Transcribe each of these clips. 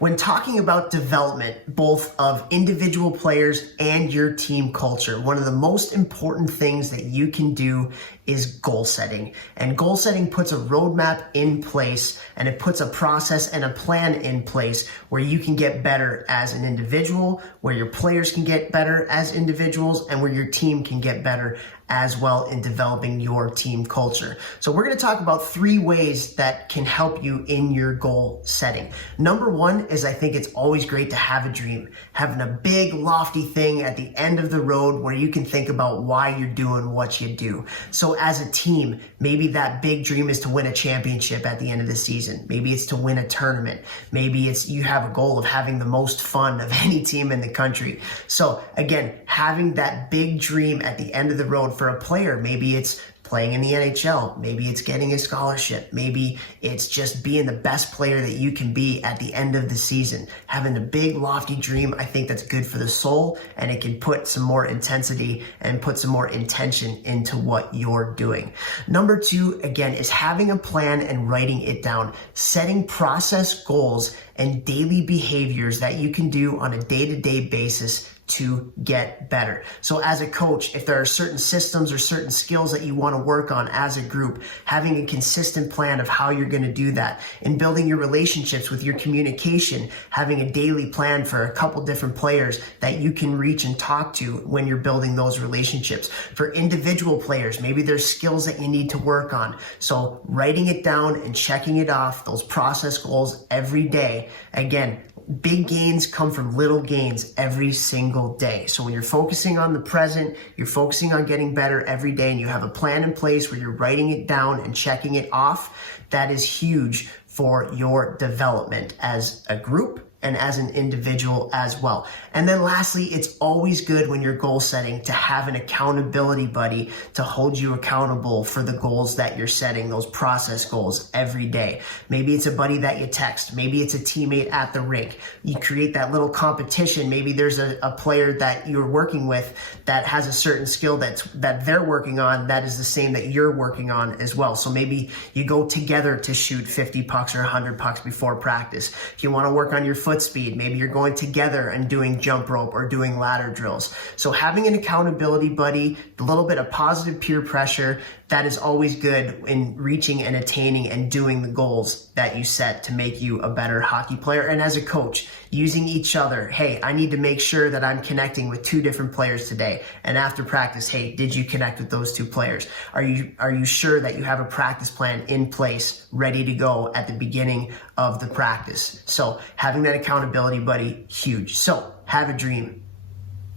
When talking about development, both of individual players and your team culture, one of the most important things that you can do is goal setting. And goal setting puts a roadmap in place, and it puts a process and a plan in place where you can get better as an individual, where your players can get better as individuals, and where your team can get better as well in developing your team culture. So we're going to talk about 3 ways that can help you in your goal setting. Number 1 is, I think it's always great to have a dream, having a big lofty thing at the end of the road where you can think about why you're doing what you do. So as a team, maybe that big dream is to win a championship at the end of the season. Maybe it's to win a tournament. Maybe it's you have a goal of having the most fun of any team in the country. So again, having that big dream at the end of the road for a player, maybe it's playing in the NHL, maybe it's getting a scholarship, maybe it's just being the best player that you can be at the end of the season. Having a big lofty dream, I think that's good for the soul, and it can put some more intensity and put some more intention into what you're doing. Number 2, again, is having a plan and writing it down, setting process goals and daily behaviors that you can do on a day-to-day basis to get better. So as a coach, if there are certain systems or certain skills that you want to work on as a group, having a consistent plan of how you're going to do that, in building your relationships with your communication, having a daily plan for a couple different players that you can reach and talk to when you're building those relationships. For individual players, maybe there's skills that you need to work on. So writing it down and checking it off, those process goals every day. Again, big gains come from little gains every single day. So when you're focusing on the present, you're focusing on getting better every day, and you have a plan in place where you're writing it down and checking it off, that is huge for your development as a group and as an individual as well. And then lastly, it's always good when you're goal setting to have an accountability buddy to hold you accountable for the goals that you're setting, those process goals every day. Maybe it's a buddy that you text. Maybe it's a teammate at the rink. You create that little competition. Maybe there's a player that you're working with that has a certain skill that they're working on that is the same that you're working on as well. So maybe you go together to shoot 50 pucks or 100 pucks before practice. If you want to work on your foot speed, maybe you're going together and doing jump rope or doing ladder drills. So having an accountability buddy, a little bit of positive peer pressure, that is always good in reaching and attaining and doing the goals that you set to make you a better hockey player. And as a coach, using each other, hey, I need to make sure that I'm connecting with 2 different players today. And after practice, hey, did you connect with those 2 players? Are you sure that you have a practice plan in place, ready to go at the beginning of the practice? So having that accountability buddy, huge. So have a dream.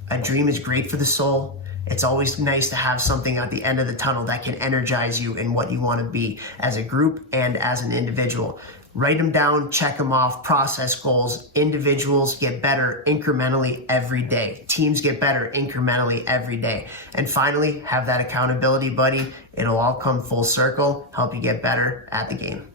A dream is great for the soul. It's always nice to have something at the end of the tunnel that can energize you in what you want to be as a group and as an individual. Write them down, check them off, process goals. Individuals get better incrementally every day. Teams get better incrementally every day. And finally, have that accountability buddy. It'll all come full circle, help you get better at the game.